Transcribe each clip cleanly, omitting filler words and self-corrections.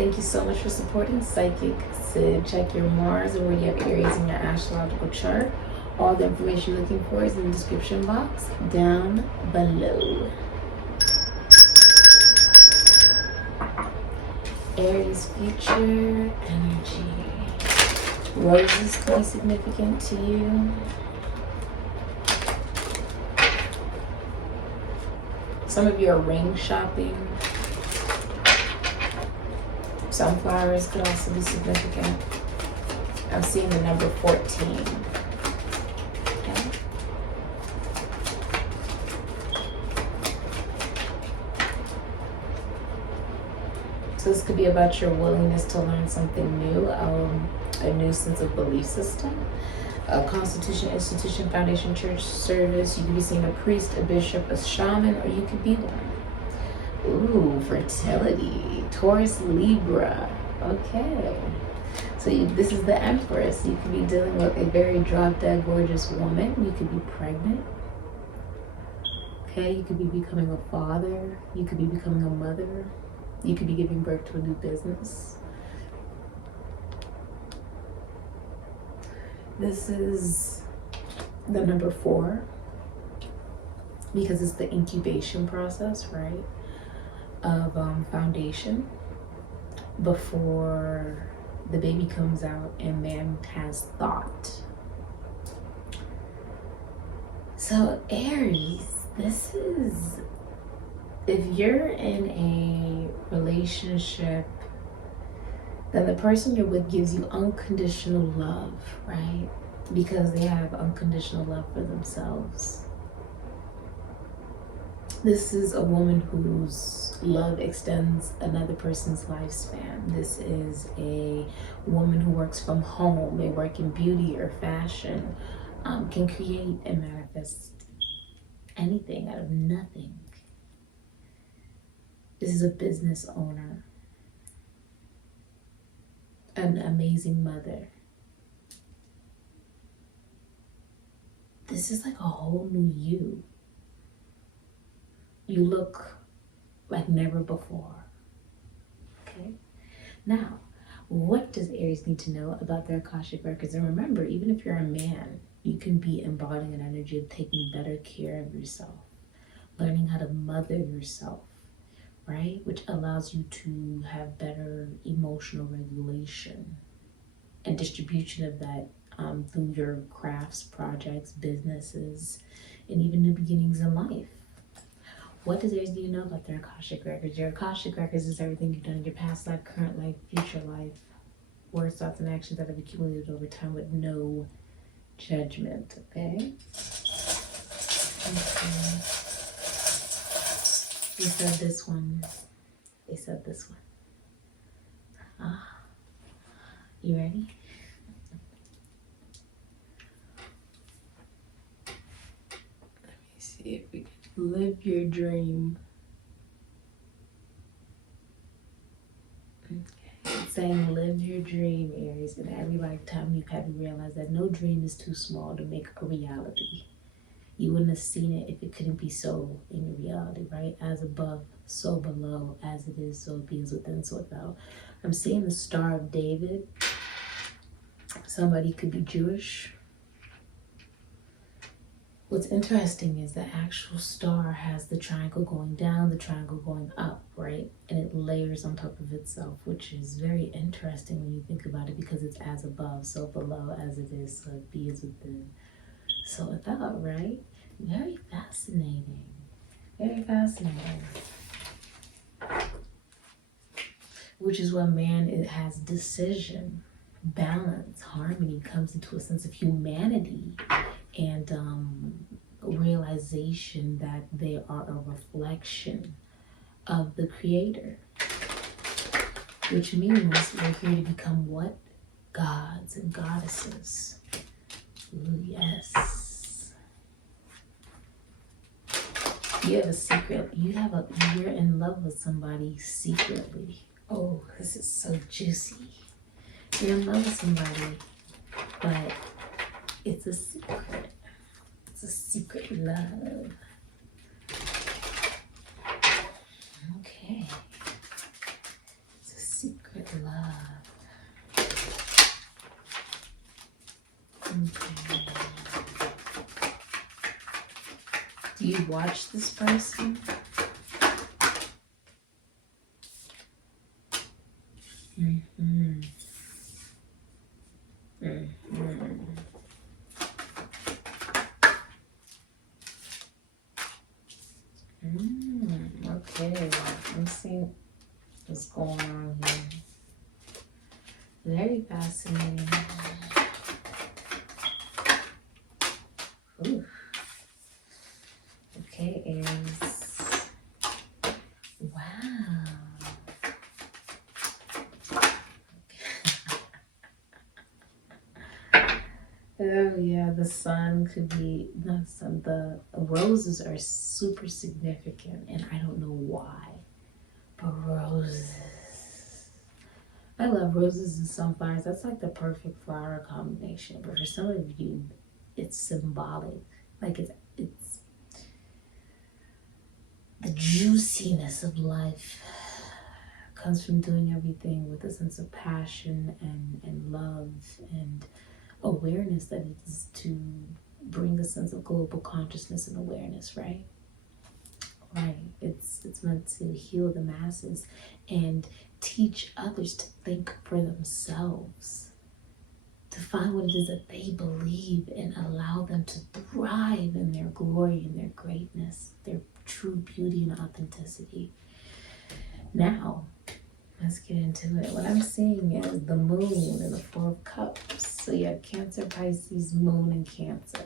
Thank you so much for supporting SIKIKSYD. Check your Mars and where you have Aries in your astrological chart. All the information you're looking for is in the description box down below. Aries future energy. Roses can be significant to you. Some of you are ring shopping. Sunflowers could also be significant. I'm seeing the number 14. Okay. So this could be about your willingness to learn something new, a new sense of belief system, a constitution, institution, foundation, church, service. You could be seeing a priest, a bishop, a shaman, or you could be one. Ooh, fertility, Taurus, Libra. Okay. So this is the Empress. You could be dealing with a very drop-dead gorgeous woman. You could be pregnant. Okay, you could be becoming a father. You could be becoming a mother. You could be giving birth to a new business. This is the number 4 because it's the incubation process, right? Of foundation before the baby comes out and man has thought. So Aries, this is, if you're in a relationship, then the person you're with gives you unconditional love, right? Because they have unconditional love for themselves. This is a woman whose love extends another person's lifespan. This is a woman who works from home. They work in beauty or fashion, can create and manifest anything out of nothing. This is a business owner, an amazing mother. This is like a whole new you. You look like never before. Okay? Now, what does Aries need to know about their Akashic records? And remember, even if you're a man, you can be embodying an energy of taking better care of yourself, learning how to mother yourself, right? Which allows you to have better emotional regulation and distribution of that through your crafts, projects, businesses, and even new beginnings in life. What does Aries need to know about their Akashic records? Your Akashic records is everything you've done in your past life, current life, future life, words, thoughts, and actions that have accumulated over time with no judgment, okay? They said this one. They said this one. You ready? Let me see if we can live your dream. Okay. It's saying live your dream, Aries. In every lifetime, you've had to realize that no dream is too small to make a reality. You wouldn't have seen it if it couldn't be so in your reality, right? As above, so below, as it is, so it beings within, so without. I'm seeing the Star of David. Somebody could be Jewish. What's interesting is the actual star has the triangle going down, the triangle going up, right? And it layers on top of itself, which is very interesting when you think about it because it's as above, so below, as it is, so it be as within, so without, right? Very fascinating. Very fascinating. Which is when man has decision, balance, harmony, comes into a sense of humanity and realization that they are a reflection of the Creator. Which means we're here to become what? Gods and goddesses. Ooh, yes. You have a secret. You're in love with somebody secretly. Oh, this is so juicy. You're in love with somebody, but it's a secret. It's a secret love. Okay. It's a secret. Do you watch this person? Mm-hmm. Mm-hmm. Okay, well, I'm seeing what's going on here. Very fascinating. Ooh. Okay, Aries. Wow. Oh yeah, the sun could be the sun. The roses are super significant, and I don't know why, but roses. I love roses and sunflowers. That's like the perfect flower combination. But for some of you, it's symbolic. Like it's the juiciness of life comes from doing everything with a sense of passion and love and awareness that it is to bring a sense of global consciousness and awareness, right? Right. It's meant to heal the masses and teach others to think for themselves, to find what it is that they believe and allow them to thrive in their glory and their greatness, their true beauty and authenticity. Now, let's get into it. What I'm seeing is the moon and the Four of Cups. So you have Cancer, Pisces, Moon, and Cancer.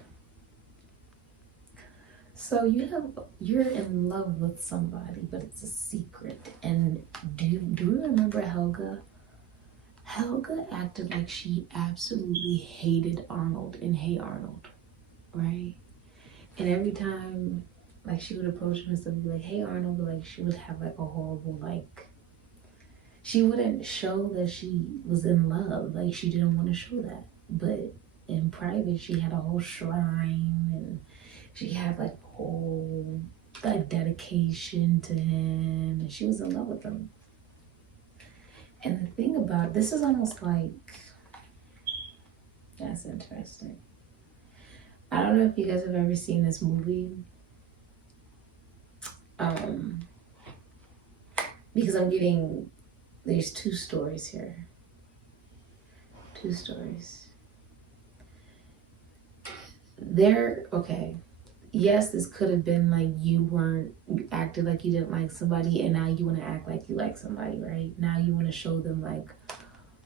So you're in love with somebody, but it's a secret. And do you remember Helga? Helga acted like she absolutely hated Arnold in Hey Arnold, right? And every time, like, she would approach him and stuff, be like, "Hey Arnold," but like she would have like a horrible, like, she wouldn't show that she was in love. Like, she didn't want to show that. But in private, she had a whole shrine, and she had like whole like dedication to him, and she was in love with him. And the thing about this is almost like, that's interesting. I don't know if you guys have ever seen this movie. Because I'm getting, there's two stories here. Two stories. Okay. Yes, this could have been like you acted like you didn't like somebody, and now you want to act like you like somebody, right? Now you want to show them like,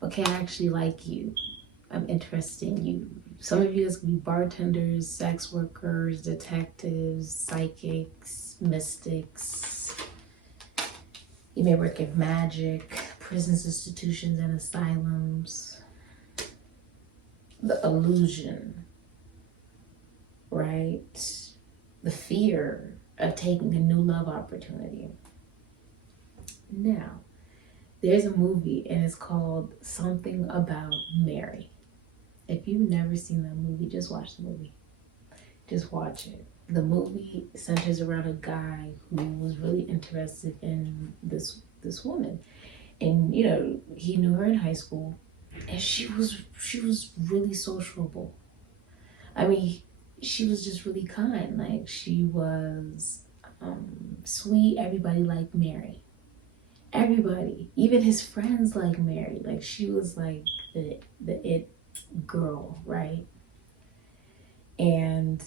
okay, I actually like you. I'm interested in you. Some of you guys could be bartenders, sex workers, detectives, psychics, mystics. You may work in magic, prisons, institutions, and asylums. The illusion, right? The fear of taking a new love opportunity. Now, there's a movie and it's called Something About Mary. If you've never seen that movie, just watch the movie. Just watch it. The movie centers around a guy who was really interested in this woman. And, you know, he knew her in high school, and she was really sociable. I mean, she was just really kind. Like, she was sweet. Everybody liked Mary. Everybody, even his friends liked Mary. Like, she was like the it girl, right? And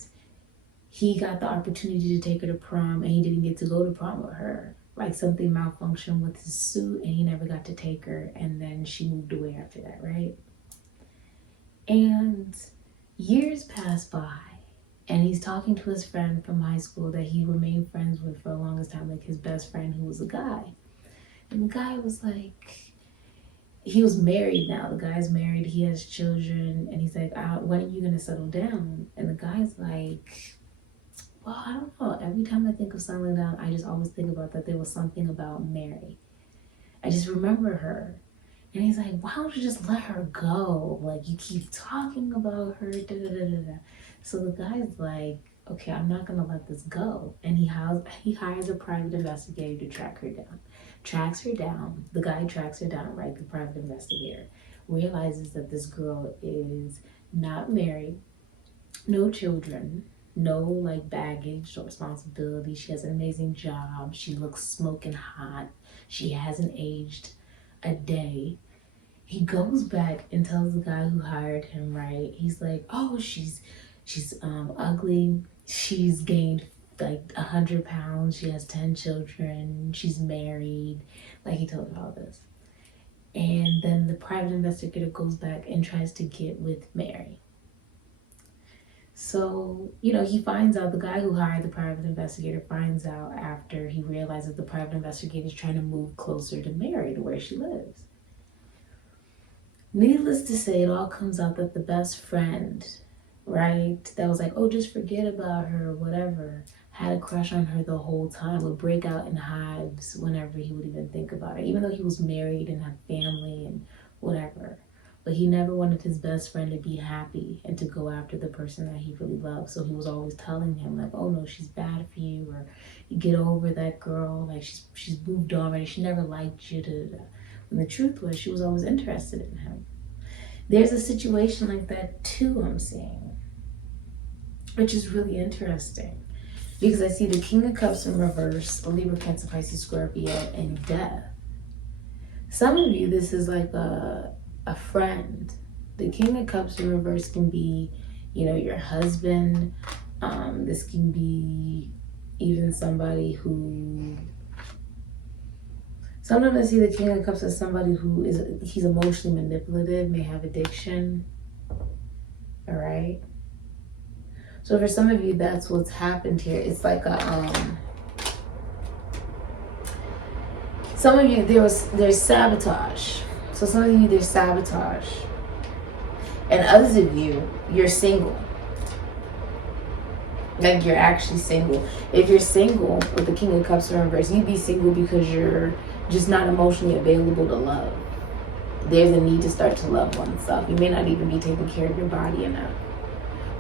he got the opportunity to take her to prom, and he didn't get to go to prom with her. Like, something malfunctioned with his suit, and he never got to take her, and then she moved away after that, right? And years passed by, and he's talking to his friend from high school that he remained friends with for the longest time, like his best friend who was a guy. And the guy was like, he was married now. The guy's married, he has children, and he's like, when are you gonna settle down? And the guy's like, well, I don't know. Every time I think of settling down, I just always think about that there was something about Mary. I just remember her. And he's like, why don't you just let her go? Like, you keep talking about her, da da da da da. So the guy's like, okay, I'm not gonna let this go. And he hires a private investigator to track her down. Tracks her down. The guy tracks her down, right? The private investigator realizes that this girl is not married, no children, no like baggage or responsibility. She has an amazing job. She looks smoking hot. She hasn't aged a day. He goes back and tells the guy who hired him, right? He's like, oh, she's ugly. She's gained like 100 pounds. She has 10 children. She's married. Like, he told her all this. And then the private investigator goes back and tries to get with Mary. So, you know, he finds out, the guy who hired the private investigator finds out after he realizes the private investigator is trying to move closer to Mary, to where she lives. Needless to say, it all comes out that the best friend, right, that was like, oh, just forget about her, whatever, had a crush on her the whole time, would break out in hives whenever he would even think about it, even though he was married and had family and whatever. But he never wanted his best friend to be happy and to go after the person that he really loved. So he was always telling him, like, oh no, she's bad for you, or you get over that girl, like she's moved on already, she never liked you. When the truth was, she was always interested in him. There's a situation like that too, I'm seeing, which is really interesting. Because I see the King of Cups in reverse, Libra, Cancer, Pisces, Scorpio, and Death. Some of you, this is like a friend. The King of Cups in reverse can be, you know, your husband. This can be even somebody who... Sometimes I see the King of Cups as somebody who he's emotionally manipulative, may have addiction. All right? So for some of you, that's what's happened here. It's like some of you, there's sabotage. So some of you, there's sabotage. And others of you, you're single. Like, you're actually single. If you're single with the King of Cups in reverse, you'd be single because you're just not emotionally available to love. There's a need to start to love oneself. You may not even be taking care of your body enough.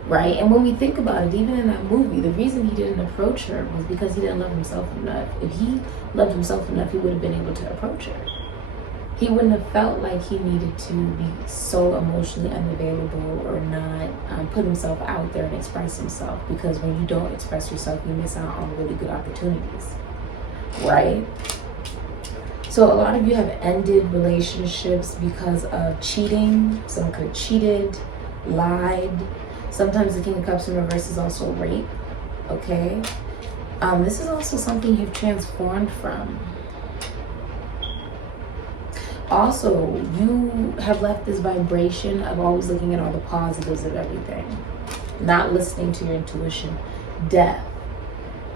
Right? And when we think about it, even in that movie, the reason he didn't approach her was because he didn't love himself enough. If he loved himself enough, he would have been able to approach her. He wouldn't have felt like he needed to be so emotionally unavailable or not put himself out there and express himself. Because when you don't express yourself, you miss out on really good opportunities. Right? So a lot of you have ended relationships because of cheating. Someone could have cheated, lied. Sometimes the King of Cups in reverse is also rape, okay? This is also something you've transformed from. Also, you have left this vibration of always looking at all the positives of everything, not listening to your intuition. Death.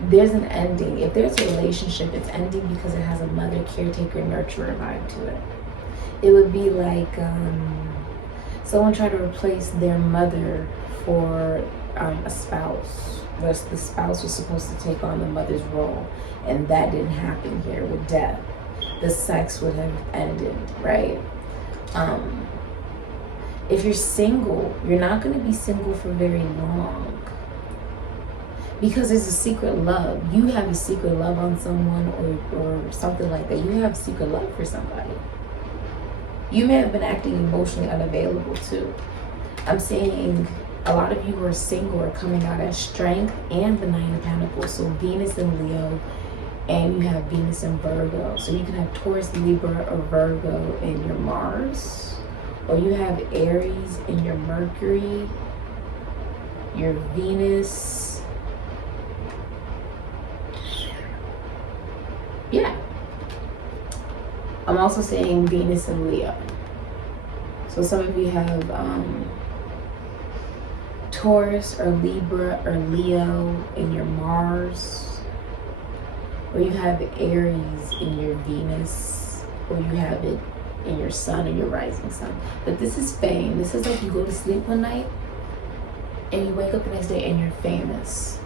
There's an ending. If there's a relationship, it's ending because it has a mother, caretaker, nurturer vibe to it. It would be like someone tried to replace their mother for a spouse. The spouse was supposed to take on the mother's role, and that didn't happen here with death. The sex would have ended, right? If you're single, you're not going to be single for very long because there's a secret love. You have a secret love on someone or something like that. You have a secret love for somebody. You may have been acting emotionally unavailable too. I'm saying a lot of you who are single are coming out as strength and the Nine of Pentacles. So Venus in Leo, and you have Venus in Virgo. So you can have Taurus, Libra, or Virgo in your Mars. Or you have Aries in your Mercury, your Venus. Yeah. I'm also saying Venus in Leo. So some of you have Taurus or Libra or Leo in your Mars, or you have Aries in your Venus, or you have it in your sun or your rising sun. But this is fame. This is like you go to sleep one night and you wake up the next day and you're famous.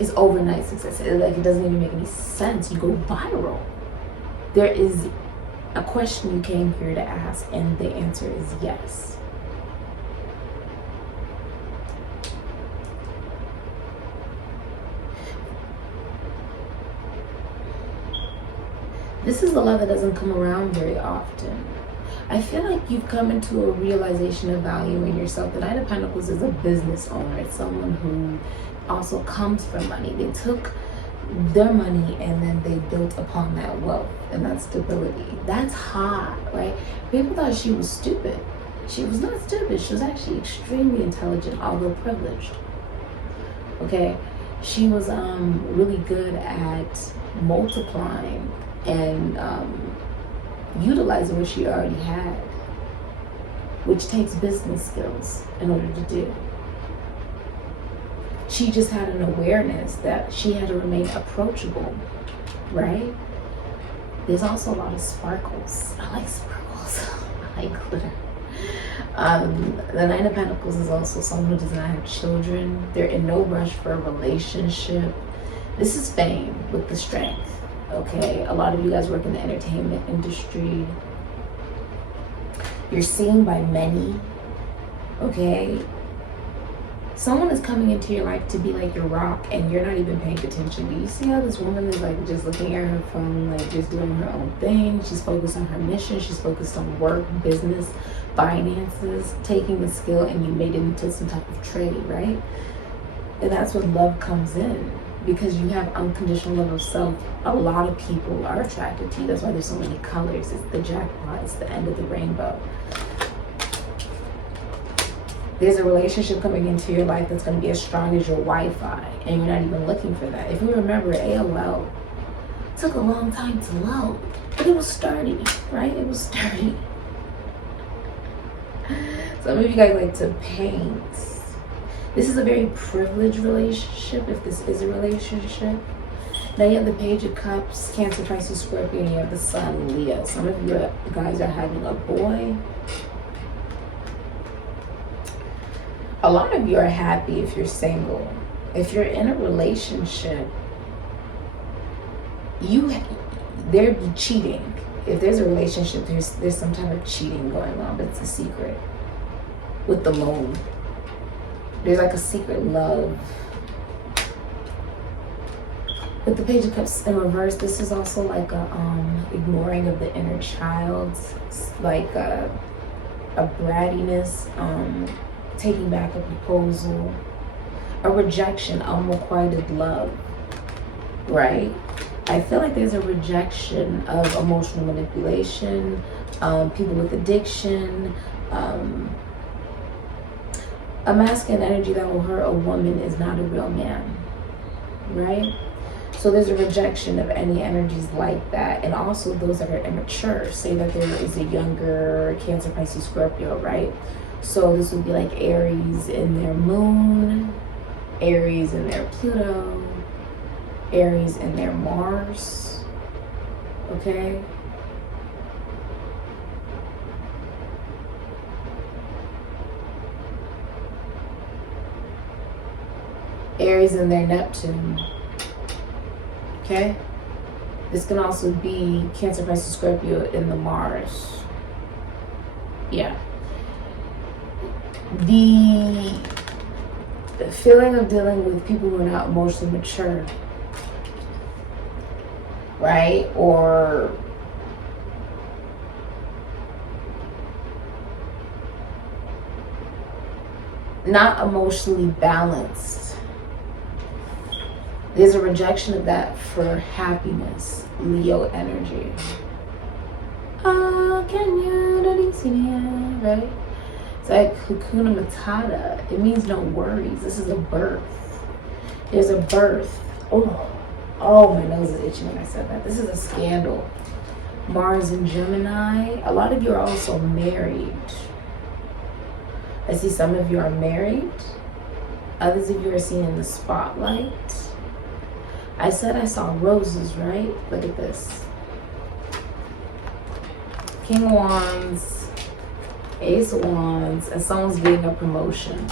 It's overnight success. Like, it doesn't even make any sense. You go viral. There is a question you came here to ask, and the answer is yes. This is a love that doesn't come around very often. I feel like you've come into a realization of value in yourself. The Nine of Pentacles is a business owner. It's someone who also comes from money. They took their money and then they built upon that wealth and that stability. That's hot, right? People thought she was stupid. She was not stupid. She was actually extremely intelligent, although privileged. Okay? She was really good at multiplying and utilizing what she already had, which takes business skills in order to do. She just had an awareness that she had to remain approachable, right? There's also a lot of sparkles. I like sparkles. I like glitter. The Nine of Pentacles is also someone who does not have children. They're in no rush for a relationship. This is fame with the strength, okay? A lot of you guys work in the entertainment industry. You're seen by many, okay? Someone is coming into your life to be like your rock and you're not even paying attention. Do you see how this woman is like just looking at her phone, like just doing her own thing? She's focused on her mission. She's focused on work, business, finances, taking the skill and you made it into some type of trade, right? And that's when love comes in, because you have unconditional love of self. A lot of people are attracted to you. That's why there's so many colors. It's the jackpot. It's the end of the rainbow. There's a relationship coming into your life that's going to be as strong as your Wi-Fi, and you're not even looking for that. If you remember, AOL took a long time to load, but it was sturdy, right? It was sturdy. Some of you guys like to paint. This is a very privileged relationship, if this is a relationship. Now you have the Page of Cups, Cancer, Pisces, Scorpio, and you have the Sun, Leo. Some of you guys are having a boy. A lot of you are happy if you're single. If you're in a relationship, there'd be cheating. If there's a relationship, there's some type of cheating going on, but it's a secret. With the moon, there's like a secret love. With the Page of Cups in reverse, this is also like a ignoring of the inner child, like a brattiness, taking back a proposal, a rejection, unrequited love, right? I feel like there's a rejection of emotional manipulation, people with addiction, a masculine energy that will hurt a woman is not a real man, right? So there's a rejection of any energies like that. And also those that are immature. Say that there is a younger Cancer, Pisces, Scorpio, right? So this would be like Aries in their moon, Aries in their Pluto, Aries in their Mars, okay? Aries in their Neptune, okay? This can also be Cancer, Pisces, Scorpio in the Mars. Yeah. The feeling of dealing with people who are not emotionally mature, right? Or not emotionally balanced. There's a rejection of that for happiness, Leo energy. Oh, can you see me, right? It's like Hakuna Matata. It means no worries. This is a birth. There's a birth. Oh, my nose is itching when I said that. This is a scandal. Mars and Gemini. A lot of you are also married. I see some of you are married. Others of you are seen in the spotlight. I said I saw roses, right? Look at this. King of Wands. Ace of Wands, and someone's getting a promotion.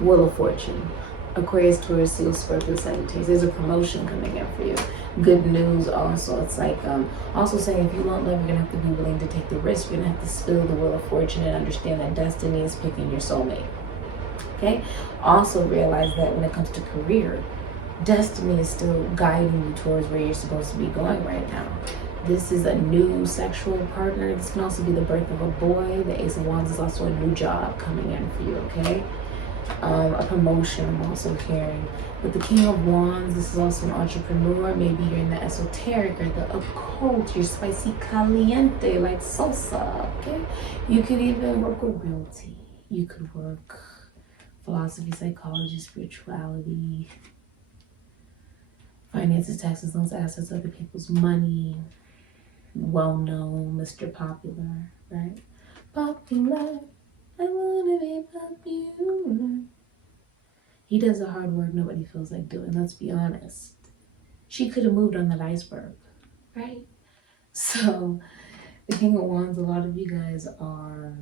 Wheel of Fortune. Aquarius, Taurus, Leo, Scorpio, Sagittarius. There's a promotion coming in for you. Good news also. It's like also saying if you want love, you're gonna have to be willing to take the risk. You're gonna have to spill the Wheel of Fortune and understand that destiny is picking your soulmate. Okay? Also realize that when it comes to career, destiny is still guiding you towards where you're supposed to be going right now. This is a new sexual partner. This can also be the birth of a boy. The Ace of Wands is also a new job coming in for you, okay? A promotion I'm also hearing. With the King of Wands, this is also an entrepreneur. Maybe you're in the esoteric or the occult. You're spicy caliente like salsa, okay? You could even work with realty. You could work philosophy, psychology, spirituality, finances, taxes, loans, assets, other people's money. Well-known, Mr. Popular, right? Popular, I wanna be popular. He does the hard work nobody feels like doing, let's be honest. She could have moved on that iceberg, right? So, the King of Wands, a lot of you guys are,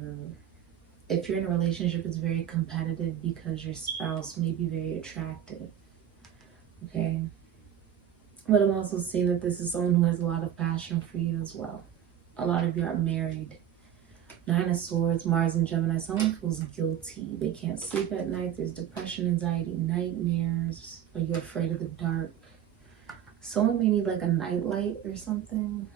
if you're in a relationship, it's very competitive because your spouse may be very attractive, okay? But I'm also seeing that this is someone who has a lot of passion for you as well. A lot of you are married. Nine of Swords, Mars and Gemini. Someone feels guilty. They can't sleep at night. There's depression, anxiety, nightmares. Are you afraid of the dark? Someone may need like a nightlight or something.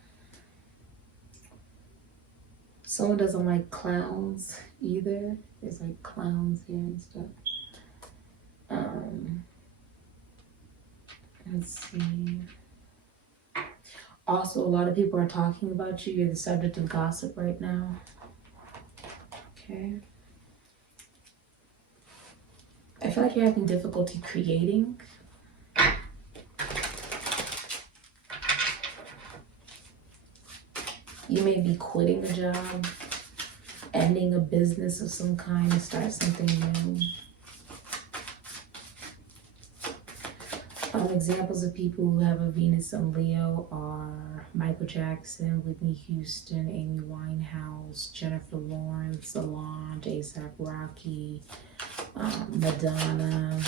Someone doesn't like clowns either. There's like clowns here and stuff. Let's see. Also, a lot of people are talking about you. You're the subject of gossip right now. Okay. I feel like you're having difficulty creating. You may be quitting a job, ending a business of some kind to start something new. Examples of people who have a Venus and Leo are Michael Jackson, Whitney Houston, Amy Winehouse, Jennifer Lawrence, Solange, A$AP Rocky, Madonna.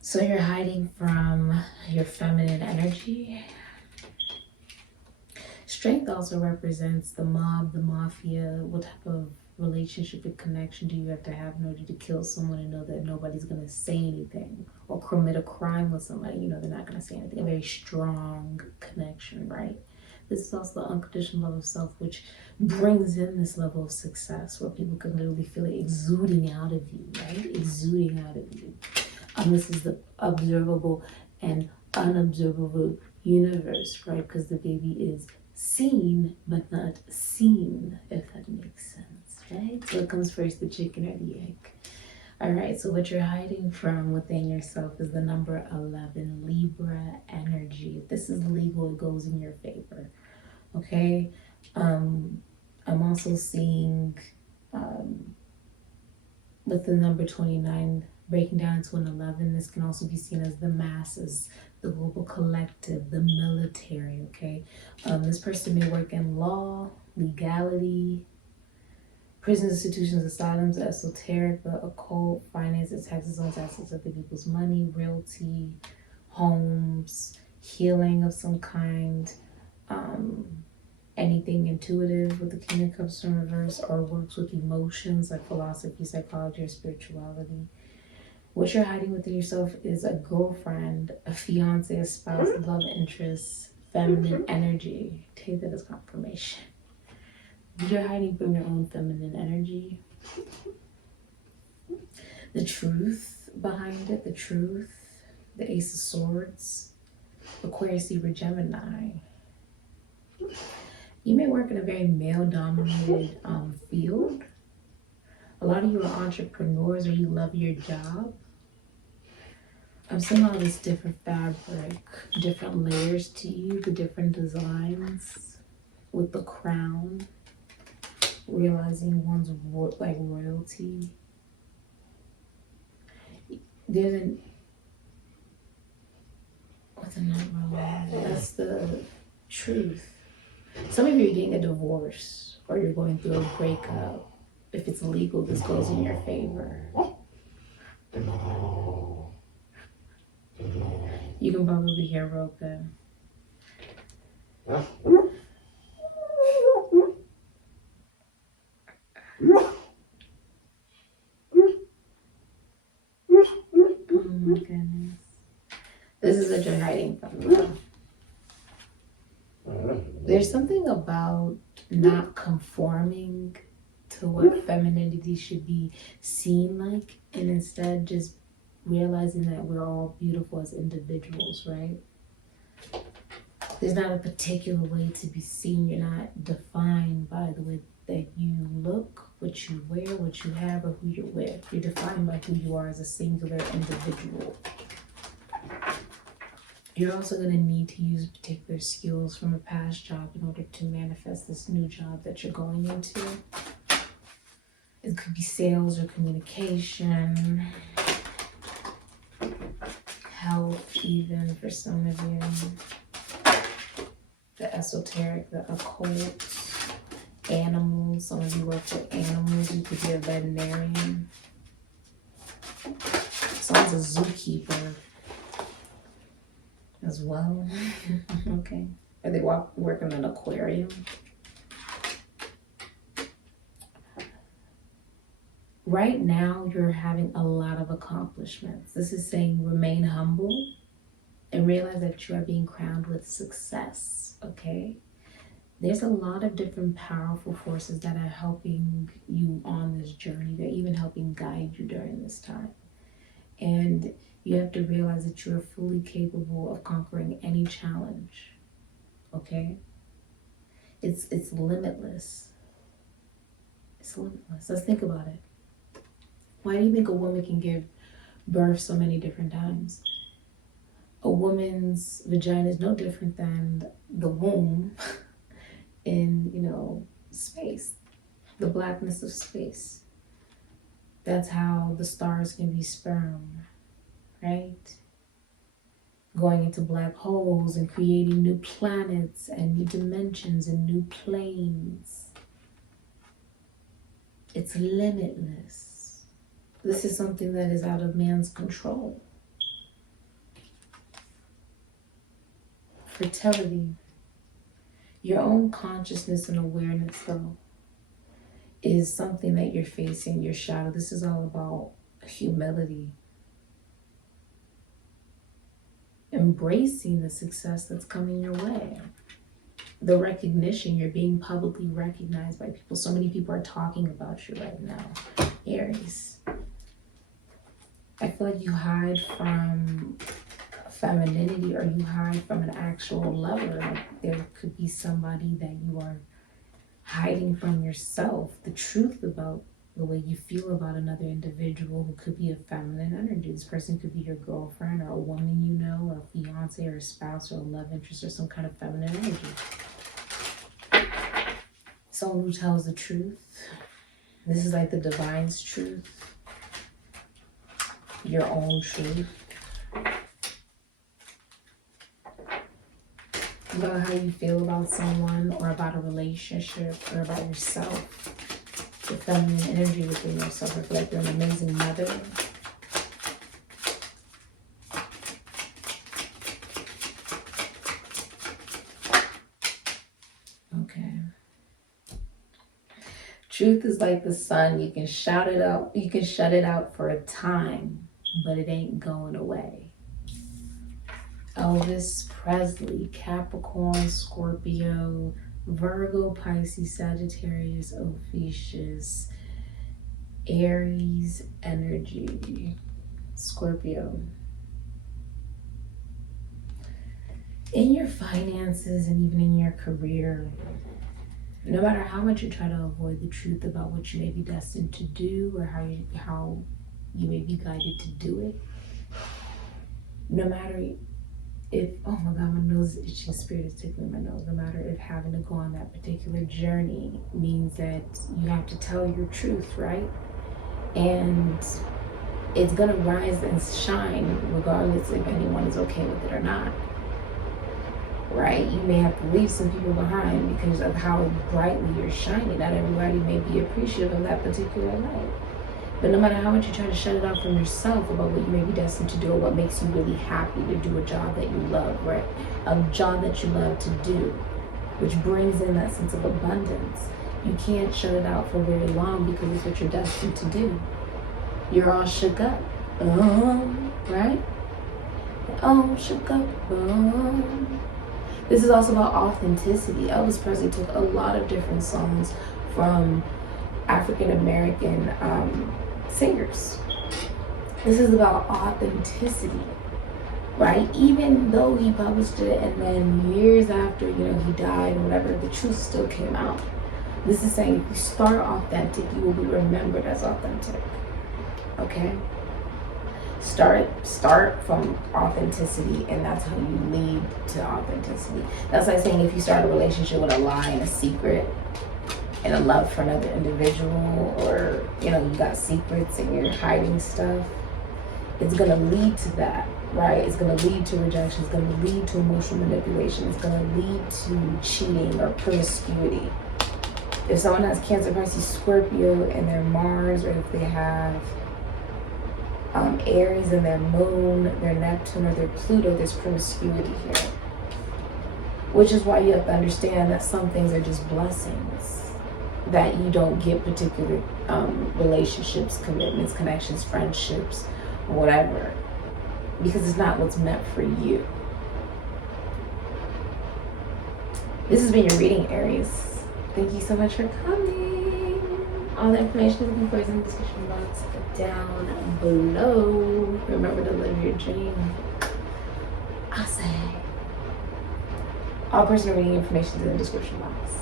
So you're hiding from your feminine energy. Strength also represents the mob, the mafia. What type of relationship and connection do you have to have in order to kill someone and know that nobody's going to say anything? Or commit a crime with somebody, you know they're not going to say anything. A very strong connection, right? This is also the unconditional love of self, which brings in this level of success where people can literally feel it exuding out of you, right? Exuding out of you. This is the observable and unobservable universe, right? Because the baby is seen but not seen, if that makes sense, right? So what comes first, the chicken or the egg? All right, so what you're hiding from within yourself is the number 11, Libra energy. If this is legal, it goes in your favor, okay? I'm also seeing with the number 29 breaking down into an 11, this can also be seen as the masses, the global collective, the military, okay? This person may work in law, legality, prison institutions, asylums, the esoteric, the occult, finances, taxes on taxes of the people's money, realty, homes, healing of some kind, anything intuitive with the King of Cups in reverse, or works with emotions like philosophy, psychology, or spirituality. What you're hiding within yourself is a girlfriend, a fiance, a spouse, love interest, feminine energy. Take that as confirmation. You're hiding from your own feminine energy. The truth behind it, the truth, the Ace of Swords, Aquarius, Libra, Gemini. You may work in a very male-dominated field. A lot of you are entrepreneurs or you love your job. I'm seeing all this different fabric, different layers to you, the different designs with the crown, realizing one's like royalty. There's an, what's the number? That's the truth. Some of you are getting a divorce or you're going through a breakup. If it's illegal, this goes in your favor. You can probably hear Roka. Oh my goodness. This is what you're hiding from, though. There's something about not conforming to what femininity should be seen like, and instead just realizing that we're all beautiful as individuals, right? There's not a particular way to be seen. You're not defined by the way that you look, what you wear, what you have, or who you're with. You're defined by who you are as a singular individual. You're also going to need to use particular skills from a past job in order to manifest this new job that you're going into. It could be sales or communication, health even for some of you. The esoteric, the occult, animals. Some of you work with animals. You could be a veterinarian. Someone's a zookeeper as well. Okay. Or they work in an aquarium. Right now, you're having a lot of accomplishments. This is saying remain humble and realize that you are being crowned with success, okay? There's a lot of different powerful forces that are helping you on this journey. They're even helping guide you during this time. And you have to realize that you are fully capable of conquering any challenge, okay? It's limitless. It's limitless. Let's think about it. Why do you think a woman can give birth so many different times? A woman's vagina is no different than the womb in, space, the blackness of space. That's how the stars can be sperm, right? Going into black holes and creating new planets and new dimensions and new planes. It's limitless. This is something that is out of man's control. Fertility. Your own consciousness and awareness, though, is something that you're facing, your shadow. This is all about humility. Embracing the success that's coming your way. The recognition, you're being publicly recognized by people. So many people are talking about you right now. Aries. I feel like you hide from femininity, or you hide from an actual lover. Like there could be somebody that you are hiding from yourself, the truth about the way you feel about another individual who could be a feminine energy. This person could be your girlfriend or a woman you know, or a fiance or a spouse or a love interest or some kind of feminine energy. Someone who tells the truth. This is like the divine's truth. Your own truth. About how you feel about someone or about a relationship or about yourself. The feminine energy within yourself. I feel like you're an amazing mother. Okay. Truth is like the sun. You can shout it out. You can shut it out for a time, but it ain't going away. Elvis Presley, Capricorn, Scorpio, Virgo, Pisces, Sagittarius, Ophiuchus, Aries energy, Scorpio. In your finances and even in your career, no matter how much you try to avoid the truth about what you may be destined to do or how you may be guided to do it, no matter if, oh my God, my nose is itching, spirit is tickling my nose. No matter if having to go on that particular journey means that you have to tell your truth, right? And it's gonna rise and shine regardless if anyone is okay with it or not, right? You may have to leave some people behind because of how brightly you're shining. Not everybody may be appreciative of that particular light. But no matter how much you try to shut it out from yourself about what you may be destined to do or what makes you really happy to do a job that you love, right? A job that you love to do, which brings in that sense of abundance. You can't shut it out for very long because it's what you're destined to do. You're all shook up, right? All shook up, This is also about authenticity. Elvis Presley took a lot of different songs from African American singers. This is about authenticity, right? Even though he published it and then years after, you know, he died or whatever, the truth still came out. This is saying if you start authentic, you will be remembered as authentic. Okay? Start from authenticity, and that's how you lead to authenticity. That's like saying if you start a relationship with a lie and a secret and a love for another individual, or, you know, you got secrets and you're hiding stuff, it's gonna lead to that, right? It's gonna lead to rejection. It's gonna lead to emotional manipulation. It's gonna lead to cheating or promiscuity. If someone has Cancer, Pisces, Scorpio in their Mars, or if they have Aries in their Moon, their Neptune, or their Pluto, there's promiscuity here. Which is why you have to understand that some things are just blessings, that you don't get particular relationships, commitments, connections, friendships, or whatever, because it's not what's meant for you. This has been your reading, Aries. Thank you so much for coming. All the information is in the description box down below. Remember to live your dream. I say. All personal reading information is in the description box.